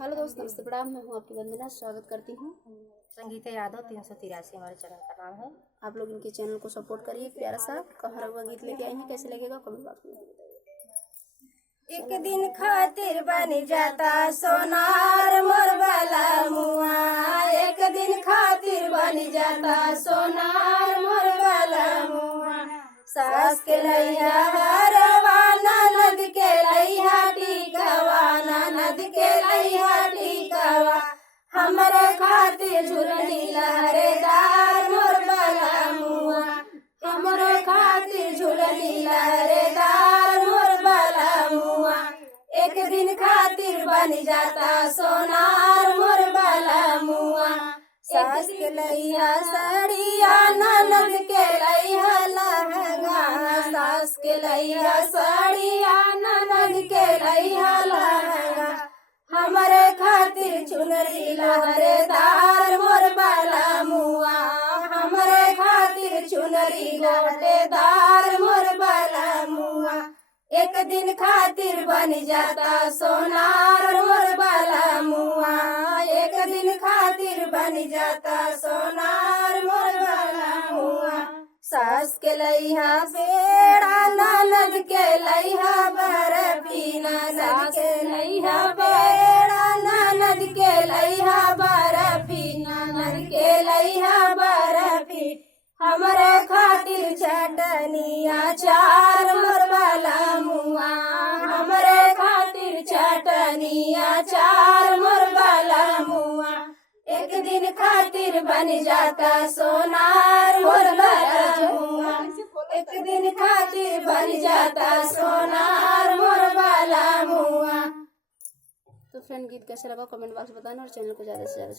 Hello दोस्त, नमस्ते, प्रणाम। मैं हूँ आपकी वंदना, स्वागत करती हूँ। संगीता यादव 383 हमारे चैनल का नाम है। आप लोग इनके चैनल को सपोर्ट करिए। प्यारा सा कहरा हुआ गीत लेके आई हैं, कैसे लगेगा कमेंट बॉक्स में बताइए। एक दिन खातिर बन जाता सोनार मोर वाला मुआ, एक दिन खातिर बन जाता सोनार मोर वाला मुआ। सास के लैया हरवाना, नद के लैया टिकवाना, नद के लैया टिकवा। हमरे खातिर झुलनी लहरेदार मोर वाला मुआ, हमरे खातिर झुलनी लहरेदार मोर वाला मुआ। एक दिन खातिर बन जाता सोनार मोर वाला मुआ। सास के लैया साड़िया, ननद के लैया लहंगा, सास के लैया साड़िया, ननद के लैया लहंगा। हमरे खातिर चुनरी लहरेदार मोर वाला मुआ, हमरे खातिर चुनरी लहरेदार मोर वाला मुआ। एक दिन खातिर बन जाता सोनार मोर वाला मुआ, एक दिन खातिर बन जाता सोनार मोर वाला मुआ। सास के लैया बेड़ा, ननद के लैया बर्फी, ननद के लैया बेड़ा, ननद के लैया बर्फी, ननद के लैया बर्फी। हमरे खातिर चटनी अचार मोर वाला मुआ, हमरे खातिर चटनी अचार मोर वाला मुआ। एक दिन खातिर बन जाता सोनार मोर वाला मुआ, एक दिन खातिर बन जाता सोनार मोर वाला मुआ। तो फ्रेंड, गीत कैसे लगा कमेंट बॉक्स में बताना और चैनल को ज़्यादा से ज़्यादा